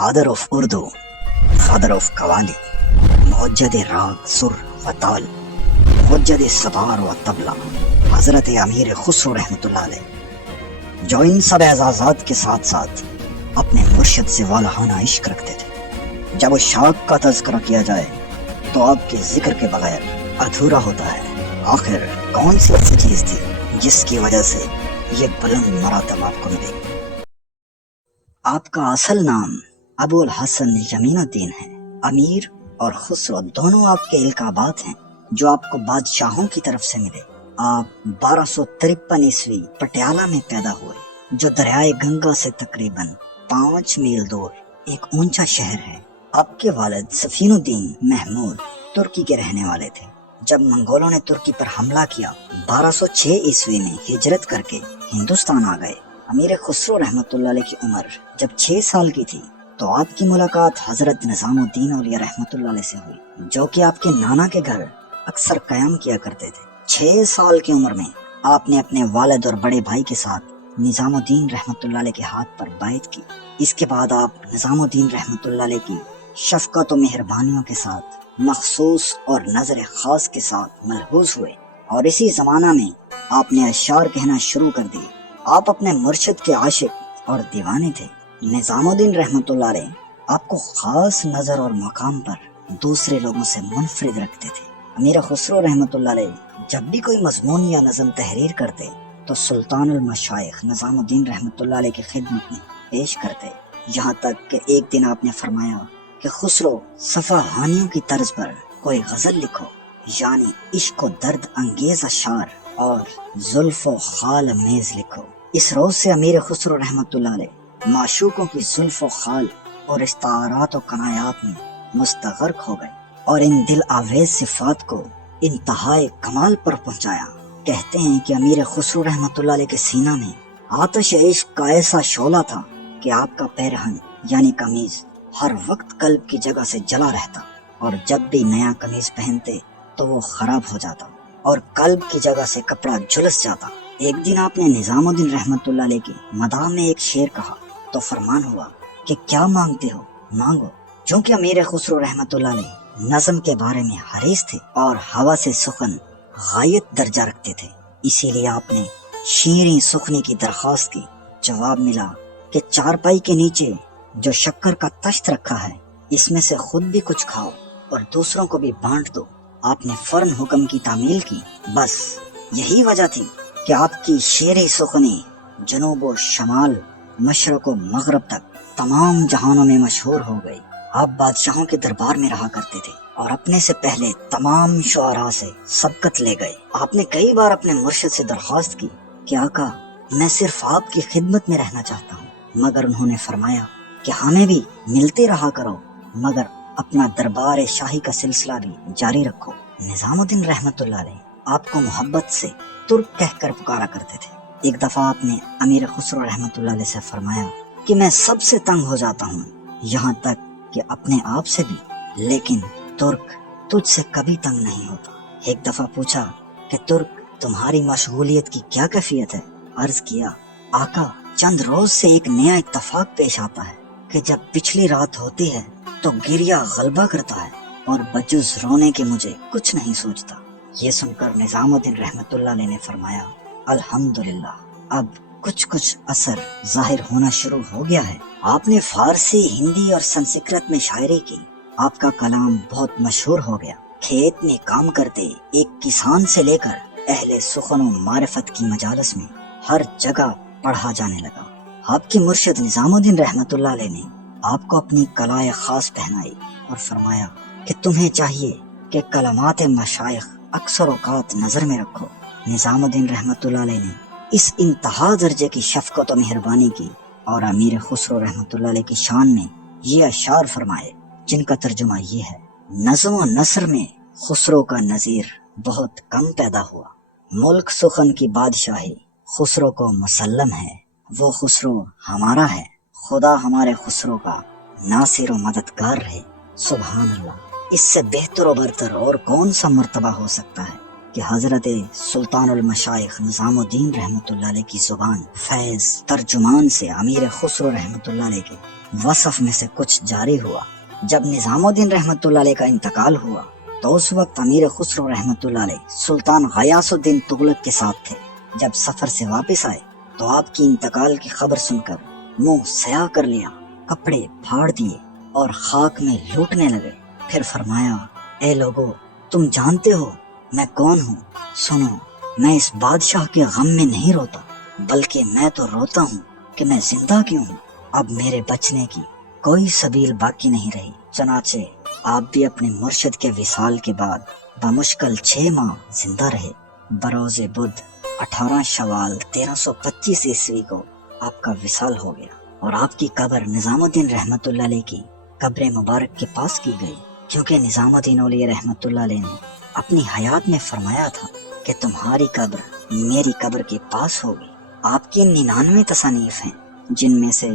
Father of Urdu, father of qawwali, موجد راگ سر و تال، موجد ستار و طبلہ، حضرت امیر خسرو رحمۃ اللہ علیہ، جو ان سب اعزازات کے ساتھ ساتھ اپنے مرشد سے والہانہ عشق رکھتے تھے۔ جب اس شاخ کا تذکرہ کیا جائے تو آپ کے ذکر کے بغیر ادھورا ہوتا ہے۔ آخر کون سی ایسی چیز تھی جس کی وجہ سے یہ بلند مراتب آپ کو ملے؟ آپ کا اصل نام ابو الحسن یمین الدین ہے۔ امیر اور خسرو دونوں آپ کے القابات ہیں جو آپ کو بادشاہوں کی طرف سے ملے۔ آپ 1253 عیسوی پٹیالہ میں پیدا ہوئے، جو دریائے گنگا سے تقریباً 5 میل دور ایک اونچا شہر ہے۔ آپ کے والد سفین الدین محمود ترکی کے رہنے والے تھے۔ جب منگولوں نے ترکی پر حملہ کیا، 1206 عیسوی میں ہجرت کر کے ہندوستان آ گئے۔ امیر خسرو رحمۃ اللہ علیہ کی عمر جب 6 سال کی تھی تو آپ کی ملاقات حضرت نظام الدین اولیاء رحمۃ اللہ علیہ سے ہوئی، جو کہ آپ کے نانا کے گھر اکثر قیام کیا کرتے تھے۔ 6 سال کی عمر میں آپ نے اپنے والد اور بڑے بھائی کے ساتھ نظام الدین رحمۃ اللہ علیہ کے ہاتھ پر بیعت کی۔ اس کے بعد آپ نظام الدین رحمۃ اللہ علیہ کی شفقت و مہربانیوں کے ساتھ مخصوص اور نظر خاص کے ساتھ ملحوظ ہوئے، اور اسی زمانہ میں آپ نے اشعار کہنا شروع کر دیے۔ آپ اپنے مرشد کے عاشق اور دیوانے تھے۔ نظام الدین رحمۃ اللہ علیہ آپ کو خاص نظر اور مقام پر دوسرے لوگوں سے منفرد رکھتے تھے۔ امیر خسرو رحمۃ اللہ علیہ جب بھی کوئی مضمون یا نظم تحریر کرتے تو سلطان المشائخ نظام الدین رحمۃ اللہ علیہ کی خدمت میں پیش کرتے، یہاں تک کہ ایک دن آپ نے فرمایا کہ خسرو صفحانیوں کی طرز پر کوئی غزل لکھو، یعنی عشق و درد انگیز اشعار اور زلف و خال میز لکھو۔ اس روز سے امیر خسرو رحمۃ اللہ علیہ معشوقوں کی زلف و خال اور استعارات و کنایات میں مستغرق ہو گئے اور ان دل آویز صفات کو انتہائی کمال پر پہنچایا۔ کہتے ہیں کہ امیر خسرو رحمۃ اللہ علیہ کے سینہ میں آتش عشق کا ایسا شعلہ تھا کہ آپ کا پیرہن یعنی قمیض ہر وقت قلب کی جگہ سے جلا رہتا، اور جب بھی نیا قمیض پہنتے تو وہ خراب ہو جاتا اور قلب کی جگہ سے کپڑا جھلس جاتا۔ ایک دن آپ نے نظام الدین رحمۃ اللہ علیہ کی مداح میں ایک شعر کہا تو فرمان ہوا کہ کیا مانگتے ہو مانگو۔ چونکہ امیر خسرو رحمۃ اللہ علیہ نظم کے بارے میں حریص تھے اور ہوا سے سخن غایت درجہ رکھتے تھے، اسی لیے آپ نے شیریں سخنی کی درخواست کی۔ جواب ملا کہ چارپائی کے نیچے جو شکر کا تشت رکھا ہے، اس میں سے خود بھی کچھ کھاؤ اور دوسروں کو بھی بانٹ دو۔ آپ نے فوراً حکم کی تعمیل کی۔ بس یہی وجہ تھی کہ آپ کی شیریں سخنی جنوب و شمال، مشرق و مغرب تک تمام جہانوں میں مشہور ہو گئی۔ آپ بادشاہوں کے دربار میں رہا کرتے تھے اور اپنے سے پہلے تمام شعراء سے سبقت لے گئے۔ آپ نے کئی بار اپنے مرشد سے درخواست کی کہ آقا میں صرف آپ کی خدمت میں رہنا چاہتا ہوں، مگر انہوں نے فرمایا کہ ہمیں بھی ملتے رہا کرو، مگر اپنا دربار شاہی کا سلسلہ بھی جاری رکھو۔ نظام الدین رحمۃ اللہ علیہ آپ کو محبت سے ترک کہہ کر پکارا کرتے تھے۔ ایک دفعہ آپ نے امیر خسرو رحمۃ اللہ علیہ سے فرمایا کہ میں سب سے تنگ ہو جاتا ہوں، یہاں تک کہ اپنے آپ سے بھی، لیکن ترک تجھ سے کبھی تنگ نہیں ہوتا۔ ایک دفعہ پوچھا کہ ترک تمہاری مشغولیت کی کیا کیفیت ہے؟ عرض کیا آقا چند روز سے ایک نیا اتفاق پیش آتا ہے کہ جب پچھلی رات ہوتی ہے تو گریہ غلبہ کرتا ہے اور بجز رونے کے مجھے کچھ نہیں سوچتا۔ یہ سن کر نظام الدین رحمۃ اللہ علیہ نے فرمایا الحمدللہ، اب کچھ اثر ظاہر ہونا شروع ہو گیا ہے۔ آپ نے فارسی، ہندی اور سنسکرت میں شاعری کی۔ آپ کا کلام بہت مشہور ہو گیا۔ کھیت میں کام کرتے ایک کسان سے لے کر اہل سخن و معرفت کی مجالس میں ہر جگہ پڑھا جانے لگا۔ آپ کے مرشد نظام الدین رحمۃ اللہ علیہ نے آپ کو اپنی کلائے خاص پہنائی اور فرمایا کہ تمہیں چاہیے کہ کلمات مشائخ اکثر اوقات نظر میں رکھو۔ نظام الدین رحمۃ اللہ علیہ نے اس انتہا درجے کی شفقت و مہربانی کی اور امیر خسرو رحمۃ اللہ علیہ کی شان میں یہ اشعار فرمائے، جن کا ترجمہ یہ ہے: نظم و نثر میں خسرو کا نظیر بہت کم پیدا ہوا، ملک سخن کی بادشاہی خسرو کو مسلم ہے، وہ خسرو ہمارا ہے، خدا ہمارے خسرو کا ناصر و مددگار رہے۔ سبحان اللہ، اس سے بہتر و برتر اور کون سا مرتبہ ہو سکتا ہے؟ کہ حضرت سلطان المشائخ نظام الدین رحمۃ اللہ علیہ کی زبان فیض ترجمان سے امیر خسرو رحمۃ اللہ علیہ کے وصف میں سے کچھ جاری ہوا۔ جب نظام الدین رحمۃ اللہ علیہ کا انتقال ہوا تو اس وقت امیر خسرو رحمۃ اللہ علیہ سلطان غیاث الدین تغلق کے ساتھ تھے۔ جب سفر سے واپس آئے تو آپ کی انتقال کی خبر سن کر منہ سیاہ کر لیا، کپڑے پھاڑ دیے اور خاک میں لوٹنے لگے۔ پھر فرمایا، اے لوگو، تم جانتے ہو میں کون ہوں؟ سنو، میں اس بادشاہ کے غم میں نہیں روتا، بلکہ میں تو روتا ہوں کہ میں زندہ کیوں ہوں۔ اب میرے بچنے کی کوئی سبیل باقی نہیں رہی۔ چنانچہ آپ بھی اپنے مرشد کے وصال کے بعد بمشکل 6 ماہ زندہ رہے۔ بروز بدھ 18 شوال 1325 عیسوی کو آپ کا وصال ہو گیا اور آپ کی قبر نظام الدین رحمۃ اللہ علیہ کی قبر مبارک کے پاس کی گئی، کیونکہ نظام الدین اولیاء رحمۃ اللہ علیہ نے اپنی حیات میں فرمایا تھا کہ تمہاری قبر میری قبر کے پاس ہوگی۔ آپ کی 99 تصانیف ہیں، جن میں سے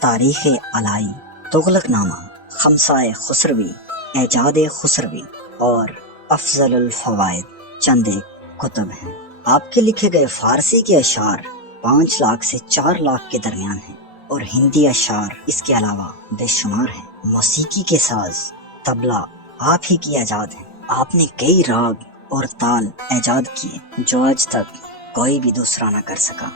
تاریخ علائی، تغلق نامہ، خمسۂ خسروی، اعجاد خسروی اور افضل الفوائد چند ایک کتب ہیں۔ آپ کے لکھے گئے فارسی کے اشعار 5 لاکھ سے 4 لاکھ کے درمیان ہیں اور ہندی اشعار اس کے علاوہ بے شمار ہیں۔ موسیقی کے ساز طبلہ آپ ہی کی ایجاد ہیں۔ آپ نے کئی راگ اور تال ایجاد کیے جو آج تک کوئی بھی دوسرا نہ کر سکا۔